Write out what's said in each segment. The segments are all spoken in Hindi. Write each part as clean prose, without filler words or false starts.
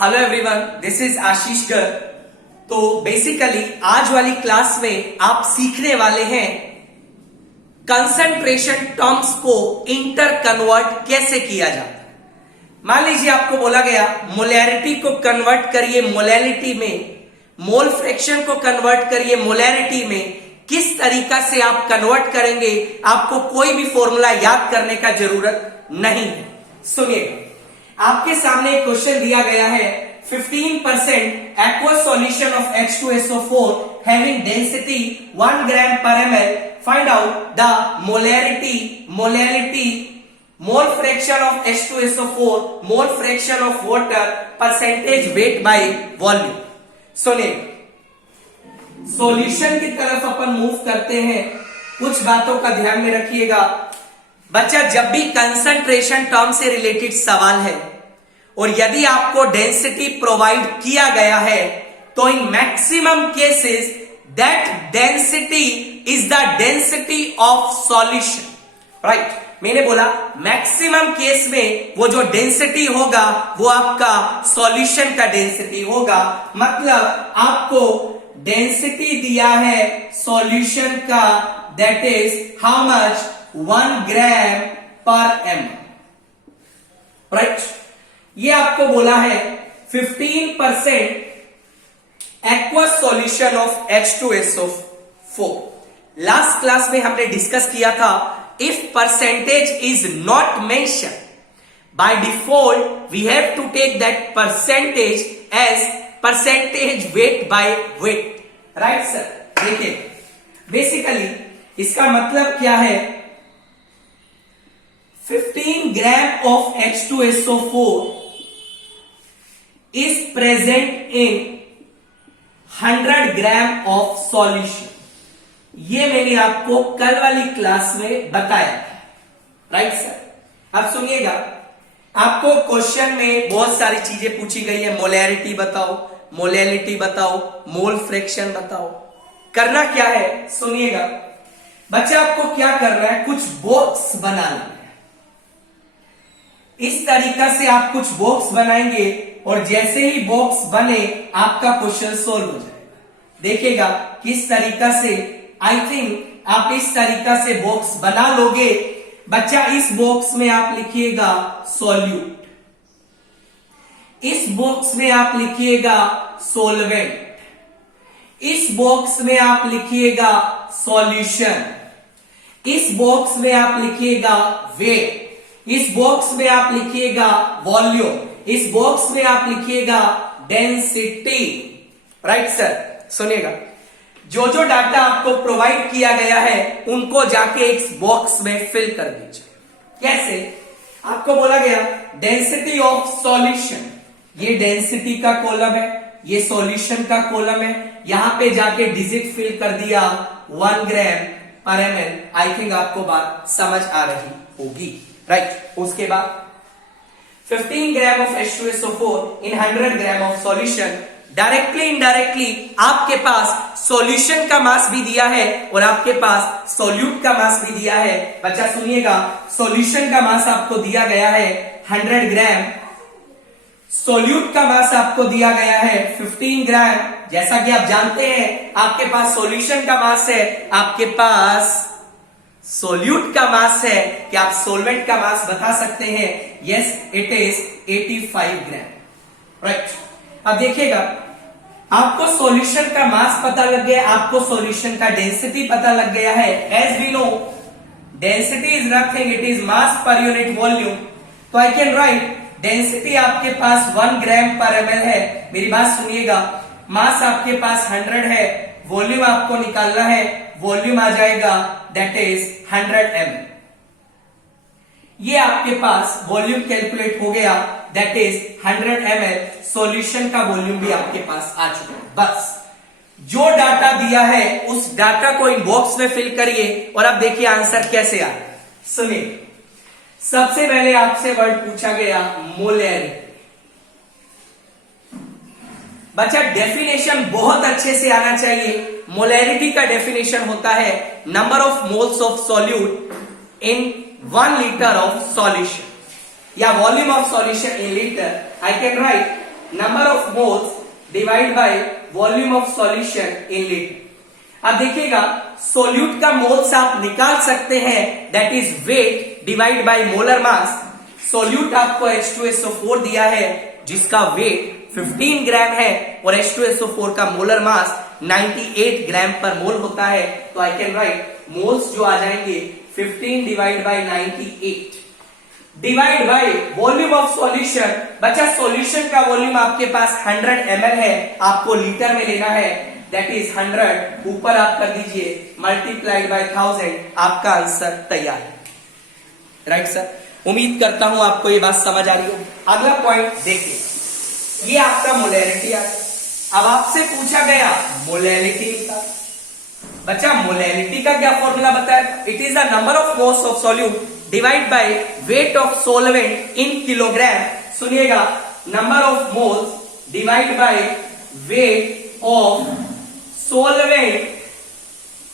हेलो एवरीवन, दिस इज आशीष गर। तो बेसिकली आज वाली क्लास में आप सीखने वाले हैं कंसंट्रेशन टर्म्स को इंटर कन्वर्ट कैसे किया जाता है। मान लीजिए आपको बोला गया मोलैरिटी को कन्वर्ट करिए मोलैलिटी में, मोल फ्रैक्शन को कन्वर्ट करिए मोलैरिटी में। किस तरीका से आप कन्वर्ट करेंगे, आपको कोई भी फॉर्मूला याद करने का जरूरत नहीं है। सुनिएगा, आपके सामने एक क्वेश्चन दिया गया है 15% aqueous solution of H2SO4 having density 1 gram per ml. Find out the molarity, mole fraction of H2SO4, mole fraction of water, percentage weight by volume. सुनिए, सॉल्यूशन की तरफ अपन मूव करते हैं। कुछ बातों का ध्यान में रखिएगा बच्चा, जब भी कंसंट्रेशन टर्म से रिलेटेड सवाल है और यदि आपको डेंसिटी प्रोवाइड किया गया है तो in maximum cases that density is the density of solution. Right, मैंने बोला मैक्सिमम केस में वो जो डेंसिटी होगा वो आपका सॉल्यूशन का डेंसिटी होगा। मतलब आपको डेंसिटी दिया है सॉल्यूशन का, that is how much 1 gram per M. Right, ये आपको बोला है 15% aqueous solution of H2SO4। Last class में हमने डिस्कस किया था if percentage is not mention by default we have to take that percentage as percentage weight by weight. Right sir, देखिए बेसिकली इसका मतलब क्या है, 15 gram of H2SO4 is present in 100 gram of solution. ये मैंने आपको कल वाली क्लास में बताया था। राइट सर, अब सुनिएगा, आपको क्वेश्चन में बहुत सारी चीजें पूछी गई है। मोलैरिटी बताओ, मोलैलिटी बताओ, मोल फ्रैक्शन बताओ। करना क्या है सुनिएगा बच्चा, आपको क्या करना है, कुछ बॉक्स बनाना है। इस तरीका से आप कुछ बॉक्स बनाएंगे और जैसे ही बॉक्स बने आपका क्वेश्चन सोल्व हो जाएगा। देखिएगा किस तरीका से, आई थिंक आप इस तरीका से बॉक्स बना लोगे। बच्चा इस बॉक्स में आप लिखिएगा सॉल्यूट, इस बॉक्स में आप लिखिएगा सोलवेंट, इस बॉक्स में आप लिखिएगा सॉल्यूशन, इस बॉक्स में आप लिखिएगा वेट, इस बॉक्स में आप लिखिएगा वॉल्यूम, इस बॉक्स में आप लिखिएगा डेंसिटी। राइट सर, सुनिएगा, जो जो डाटा आपको प्रोवाइड किया गया है उनको जाके इस बॉक्स में फिल कर दीजिए। कैसे, आपको बोला गया डेंसिटी ऑफ सॉल्यूशन, ये डेंसिटी का कॉलम है, ये सॉल्यूशन का कॉलम है। यहां पे जाके डिजिट फिल कर दिया 1 ग्राम पर ml। आई थिंक आपको बात समझ आ रही होगी। राइट, उसके बाद 15 gram of H2SO4 in 100 gram of solution. Directly indirectly आपके पास सॉल्यूशन का मास भी दिया है और आपके पास सॉल्यूट का मास भी दिया है। बच्चा सुनिएगा, सॉल्यूशन का मास आपको दिया गया है 100 ग्राम, सॉल्यूट का मास आपको दिया गया है 15 ग्राम। जैसा कि आप जानते हैं आपके पास सॉल्यूशन का मास है, आपके पास सोल्यूट का मास है, कि आप सोलवेंट का मास बता सकते हैं। Yes, it is 85 gram. Right, अब देखिएगा आपको सॉल्यूशन का मास पता लग गया, आपको सॉल्यूशन का डेंसिटी पता लग गया है। As we know density is nothing, it is mass per unit volume. तो आई कैन राइट डेंसिटी आपके पास 1 ग्राम पर ml है। मेरी बात सुनिएगा, मास आपके पास 100 है, वॉल्यूम आपको निकालना है, वॉल्यूम आ जाएगा दैट इज 100 ml। ये आपके पास वॉल्यूम कैलकुलेट हो गया, दैट इज 100 ml। सॉल्यूशन का वॉल्यूम भी आपके पास आ चुका है। बस जो डाटा दिया है उस डाटा को इन बॉक्स में फिल करिए और अब देखिए आंसर कैसे आ रहा है। सुनिए, सबसे पहले आपसे वर्ड पूछा गया मोलैरिटी। बच्चा डेफिनेशन बहुत अच्छे से आना चाहिए। मोलैरिटी का डेफिनेशन होता है number of moles of solute in 1 litre of solution, या volume of solution in litre. I can write number of moles divide by volume of solution in litre. अब देखिएगा सोल्यूट का मोल्स आप निकाल सकते हैं, that is weight divide by molar mass. Solute आपको H2SO4 दिया है जिसका वेट 15 ग्राम है और H2SO4 का मोलर मास 98 ग्राम पर मोल होता है। तो आई कैन राइट मोल्स जो आ जाएंगे 15 divide by 98 divide by volume of solution. बच्चा सॉल्यूशन का वॉल्यूम आपके पास 100 ml है, आपको लीटर में लेना है, दैट इज 100 ऊपर आप कर दीजिए मल्टीप्लाइड बाय 1000, आपका आंसर तैयार है। राइट सर, उम्मीद करता हूं आपको ये बात समझ आ रही हो। अगला पॉइंट देखिए, ये आपका मोलैरिटी आ गया। अब आपसे पूछा गया मोलैरिटी का। बच्चा मोलैरिटी का क्या फॉर्मूला बताया? It is the number of moles of solute divide by weight of solvent in kilogram. सुनिएगा, number of moles divide by weight of solvent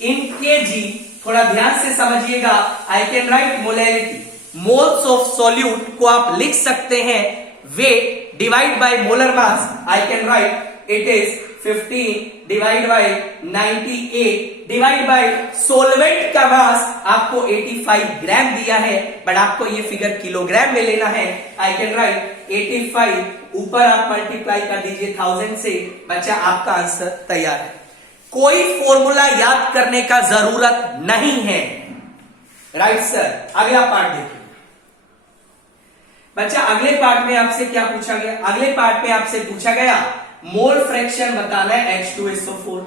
in kg. थोड़ा ध्यान से समझिएगा। I can write molarity, moles of solute को आप लिख सकते हैं weight divide by molar mass. I can write it is 15 divide by 98 divide by solvent का मास आपको 85 ग्राम दिया है, बट आपको ये फिगर किलोग्राम में लेना है। आई कैन राइट 85 ऊपर आप मल्टीप्लाई कर दीजिए 1000 से। बच्चा आपका आंसर तैयार है। कोई फॉर्मूला याद करने का जरूरत नहीं है। राइट सर, अगला पार्ट देखिए। बच्चा अगले पार्ट में आपसे क्या पूछा गया? अगले पार्ट में आपसे पूछा गया मोल फ्रैक्शन बताना है H2SO4।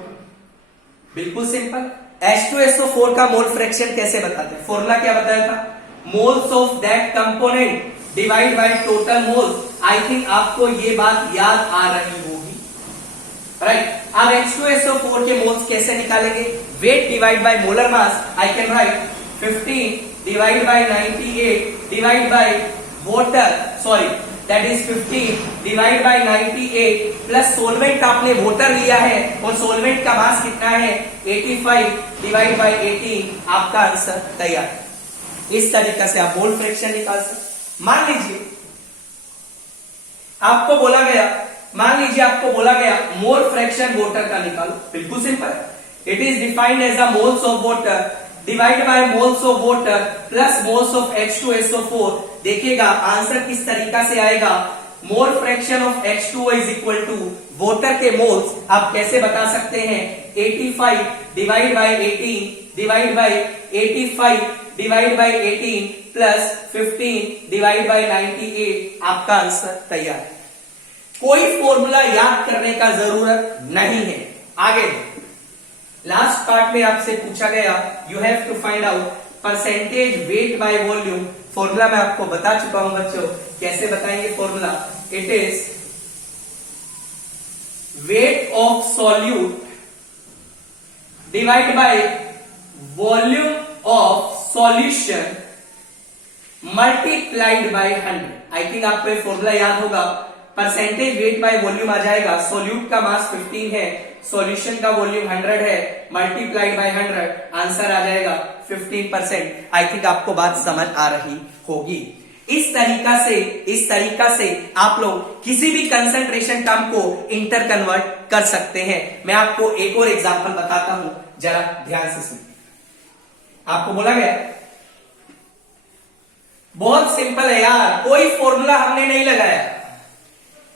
बिल्कुल सिंपल, H2SO4 का मोल फ्रैक्शन कैसे बताते हैं? फॉर्मूला क्या बताया था? Moles of that component divide by total moles. I think आपको ये बात याद आ रही होगी। राइट, अब H2SO4 के मोल्स कैसे निकालेंगे? Wait divide by molar mass. I can right 15 divide by 98 divide by water, sorry that is 15 divide by 98 plus solvent आपने वाटर लिया है और सोलवेंट का मास कितना है 85 डिवाइड बाय 18, आपका आंसर तैयार है। इस तरीके से आप मोल फ्रैक्शन निकाल सकते। मान लीजिए आपको बोला गया मोल फ्रैक्शन वाटर का निकालो। बिल्कुल सिंपल है, it is defined as the moles of water divide by moles of water plus moles of H2SO4। देखिएगा आंसर किस तरीका से आएगा। Mole fraction of H2O is equal to water के मोल्स आप कैसे बता सकते हैं? 85 divide by 18 divide by 85 divide by 18 plus 15 divide by 98, आपका आंसर तैयार है। कोई फॉर्मूला याद करने का जरूरत नहीं है। आगे लास्ट पार्ट में आपसे पूछा गया you have to find out percentage weight by volume. Formula मैं आपको बता चुका हूं बच्चों, कैसे बताएंगे formula? It is weight of solute divide by volume of solution multiplied by 100। I think आपको ये फॉर्मूला याद होगा। परसेंटेज वेट बाय वॉल्यूम आ जाएगा, सोल्यूट का मास 15 है, सॉल्यूशन का वॉल्यूम 100 है, मल्टीप्लाइड बाय 100, आंसर आ जाएगा 15%। आई थिंक आपको बात समझ आ रही होगी। इस तरीका से आप लोग किसी भी कंसंट्रेशन टर्म को इंटर कन्वर्ट कर सकते हैं। मैं आपको एक और एग्जांपल बताता हूं, जरा ध्यान से सुनिए। आपको बोला गया बहुत सिंपल है यार, कोई फॉर्मूला हमने नहीं लगाया।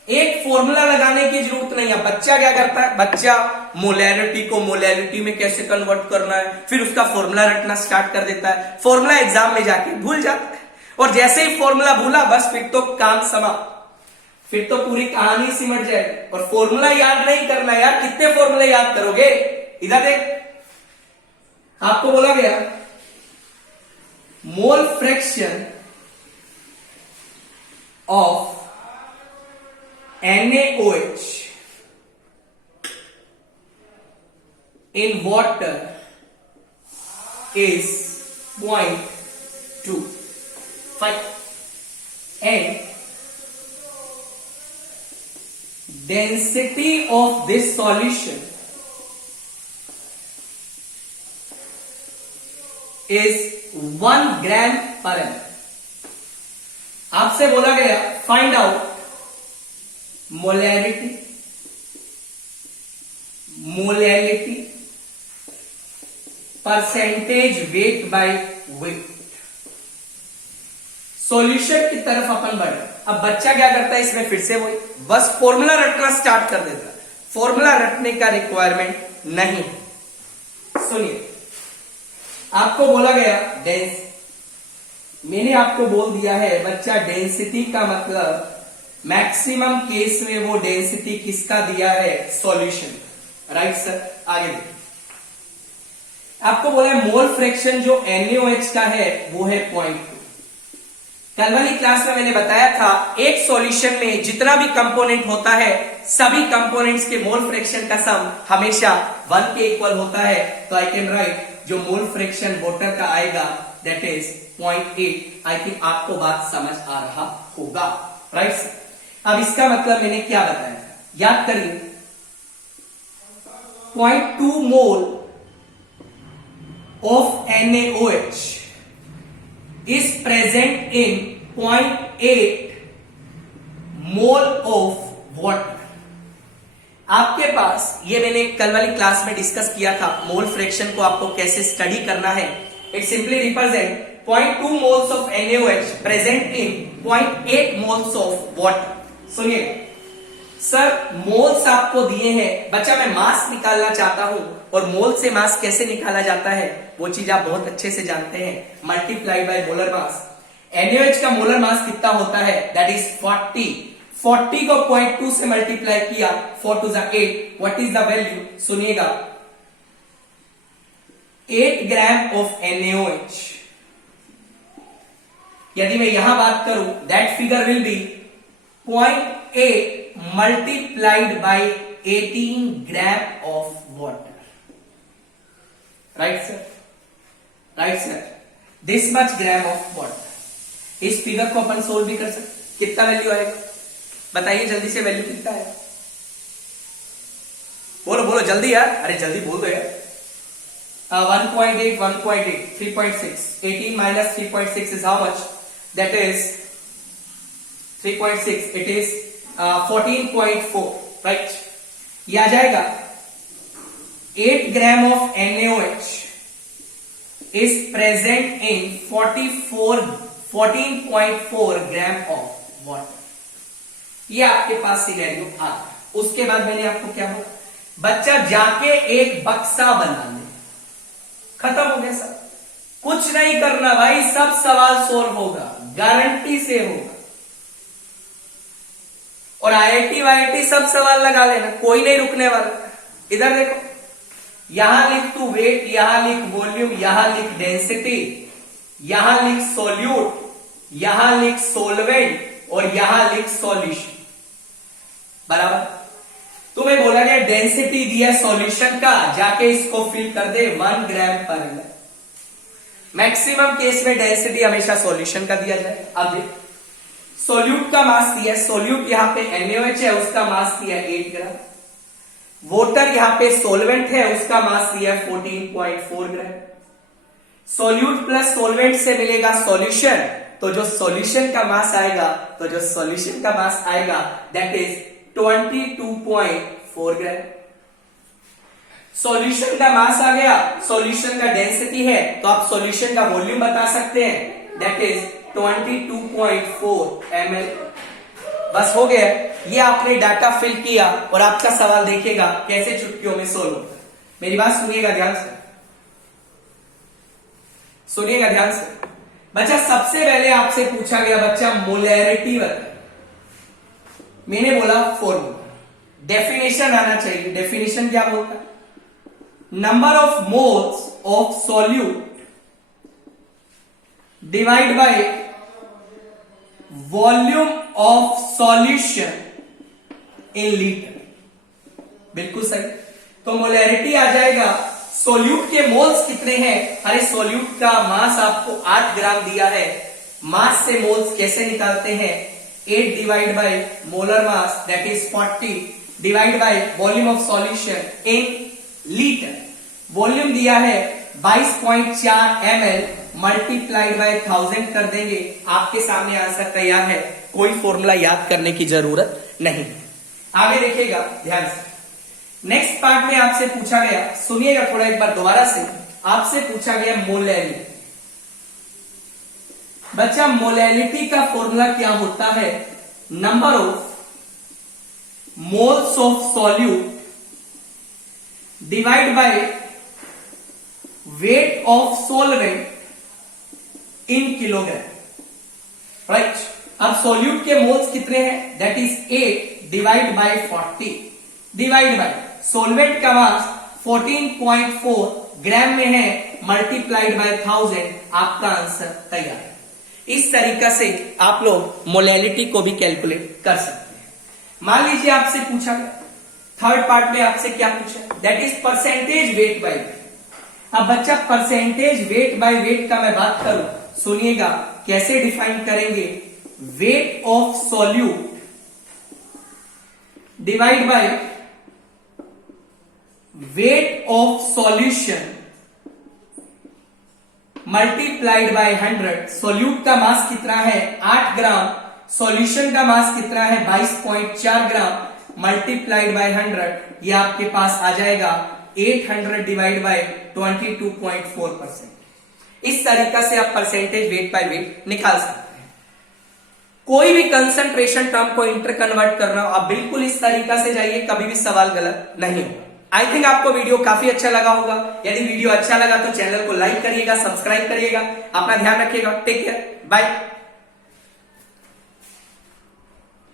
एक फॉर्मूला लगाने की जरूरत नहीं है। बच्चा क्या करता है? बच्चा मोलैरिटी को मोलैरिटी में कैसे कन्वर्ट करना है, फिर उसका फॉर्मूला रटना स्टार्ट कर देता है। फॉर्मूला एग्जाम में जाके भूल जाता है, और जैसे ही फॉर्मूला भूला बस फिर तो काम समाप्त, फिर तो पूरी कहानी सिमट जाएगी। और फॉर्मूला याद नहीं करना यार, कितने फॉर्मूले याद करोगे? इधर देख, आपको बोला गया मोल fraction of NaOH in water is 0.25 and density of this solution is 1 gram per ml। आपसे बोला गया find out molarity, molality, percentage weight by wait. Solution की तरफ अपन बढ़े। अब बच्चा क्या करता है इसमें, फिर से वही बस फॉर्मूला रटना स्टार्ट कर देता है। फॉर्मूला रटने का रिक्वायरमेंट नहीं। सुनिए, आपको बोला गया डेंस, मैंने आपको बोल दिया है बच्चा डेंसिटी का मतलब मैक्सिमम केस में वो डेंसिटी किसका दिया है, सॉल्यूशन। राइट सर, आगे देखिए। आपको बोला है मोल फ्रैक्शन जो NaOH का है वो है 0.2। कल वाली क्लास में मैंने बताया था एक सॉल्यूशन में जितना भी कंपोनेंट होता है सभी कंपोनेंट्स के मोल फ्रैक्शन का सम हमेशा 1 के इक्वल होता है। तो आई कैन राइट जो मोल फ्रैक्शन वाटर का आएगा दैट इज 0.8। आई थिंक आपको बात समझ आ रहा होगा। राइट सर, अब इसका मतलब मैंने क्या बताया था, याद करिए। 0.2 mole of NaOH is present in 0.8 mole of water. आपके पास ये मैंने कल वाली क्लास में डिस्कस किया था मोल फ्रैक्शन को आपको कैसे स्टडी करना है। It simply represent 0.2 moles of NaOH present in 0.8 moles of water. सुनिए सर, मोल्स आपको दिए हैं, बच्चा मैं मास निकालना चाहता हूं और मोल से मास कैसे निकाला जाता है वो चीज आप बहुत अच्छे से जानते हैं, multiplied by molar mass. NaOH का मोलर मास कितना होता है, दैट इज 40। 40 को 0.2 से मल्टीप्लाई किया, 4 to 8। What is the value, सुनिएगा 8 ग्राम ऑफ NaOH। यदि मैं यहां बात करूं that figure will be 0.8 multiplied by 18 gram of water. Right sir, right sir, this much gram of water. इस फिगर को अपन सोल्व भी कर सकते। कितना वैल्यू आएगा बताइए जल्दी से, वैल्यू कितना है, बोलो बोलो जल्दी यार, अरे जल्दी बोल दो यार। 1.8 1.8 3.6 18 minus 3.6 is how much, that is 3.6, it is 14.4। Right, ये आ जाएगा 8 gram of NaOH is present in 14.4 gram of water. ये आपके पास सिनेरियो आ गया। उसके बाद मैंने आपको क्या बोला, बच्चा जाके एक बक्सा बना ले, खत्म हो गया सब, कुछ नहीं करना भाई, सब सवाल सोल्व होगा, गारंटी से होगा। और IIT वाईआईटी सब सवाल लगा लेना, कोई नहीं रुकने वाला। इधर देखो, यहां लिख तू वेट, यहां लिख वॉल्यूम, यहां लिख डेंसिटी, यहां लिख सॉल्यूट, यहां लिख सोलवेंट और यहां लिख सॉल्यूशन। बराबर, तुम्हें बोला गया डेंसिटी दिया सॉल्यूशन का, जाके इसको फिल कर दे 1 ग्राम पर ml। मैक्सिमम केस में डेंसिटी हमेशा सॉल्यूशन का दिया जाए। अब देख, सॉल्यूट का मास दिया, सॉल्यूट यहां पे NaOH है, उसका मास दिया 8 ग्राम। वोटर यहां पे सोलवेंट है, उसका मास दिया 14.4 ग्राम। सॉल्यूट प्लस सोलवेंट से मिलेगा सॉल्यूशन, तो जो सॉल्यूशन का मास आएगा, दैट इज 22.4 ग्राम। सॉल्यूशन का मास आ गया, सॉल्यूशन का डेंसिटी है, तो आप सॉल्यूशन का वॉल्यूम बता सकते हैं, दैट इज 22.4 ml। बस हो गया, ये आपने डाटा फिल किया और आपका सवाल देखिएगा कैसे चुटकियों में सोल्व होता है। मेरी बात सुनिएगा ध्यान से, सुनिएगा ध्यान से। बच्चा सबसे पहले आपसे पूछा गया बच्चा मोलैरिटी बताइए, मैंने बोला फॉर्मूला, डेफिनेशन आना चाहिए। डेफिनेशन क्या बोलता है, number of moles of solute divide by volume of solution in litre. बिल्कुल सही। तो मोलैरिटी आ जाएगा, सॉल्यूट के मोल्स कितने हैं, अरे सॉल्यूट का मास आपको 8 ग्राम दिया है, मास से मोल्स कैसे निकालते हैं, 8 divide by molar mass that is 40 divide by volume of solution in litre. Volume दिया है 22.4 ml, मल्टीप्लाइड बाय 1000 कर देंगे, आपके सामने आंसर तैयार है, कोई फॉर्मूला याद करने की जरूरत नहीं। आगे देखिएगा ध्यान से। नेक्स्ट पार्ट में आपसे पूछा गया, सुनिएगा थोड़ा एक बार दोबारा से, आपसे पूछा गया मोलैलिटी। बच्चा मोलैलिटी का फॉर्मूला क्या होता है? Number of moles of solute divide by weight of solvent in kilogram. Right, अब सॉल्यूट के मोल्स कितने हैं? That is 8 divide by 40 divide by solvent का मास 14.4 ग्राम में है, मल्टीप्लाइड बाय 1000, आपका आंसर तैयार है। इस तरीका से आप लोग मोलैलिटी को भी कैलकुलेट कर सकते हैं। मान लीजिए आपसे पूछा गया थर्ड पार्ट में, आपसे क्या पूछा? That is percentage weight by wait. अब बच्चा परसेंटेज वेट बाय वेट का मैं बात करूं, सुनिएगा कैसे डिफाइन करेंगे। Wait of solute divide by weight of solution multiplied by 100। Solute का मास कितना है? 8 ग्राम। सॉल्यूशन का मास कितना है? 22.4 ग्राम मल्टीप्लाइड बाय 100, ये आपके पास आ जाएगा 800 डिवाइड बाय 22.4%। इस तरीका से आप परसेंटेज वेट बाय वेट निकाल सकते हैं। कोई भी कंसंट्रेशन टर्म को इंटर कन्वर्ट कर रहा हो, आप बिल्कुल इस तरीका से जाइए, कभी भी सवाल गलत नहीं होगा। आई थिंक आपको वीडियो काफी अच्छा लगा होगा। यदि वीडियो अच्छा लगा तो चैनल को लाइक करिएगा, सब्सक्राइब करिएगा। अपना ध्यान रखिएगा। Take care, bye.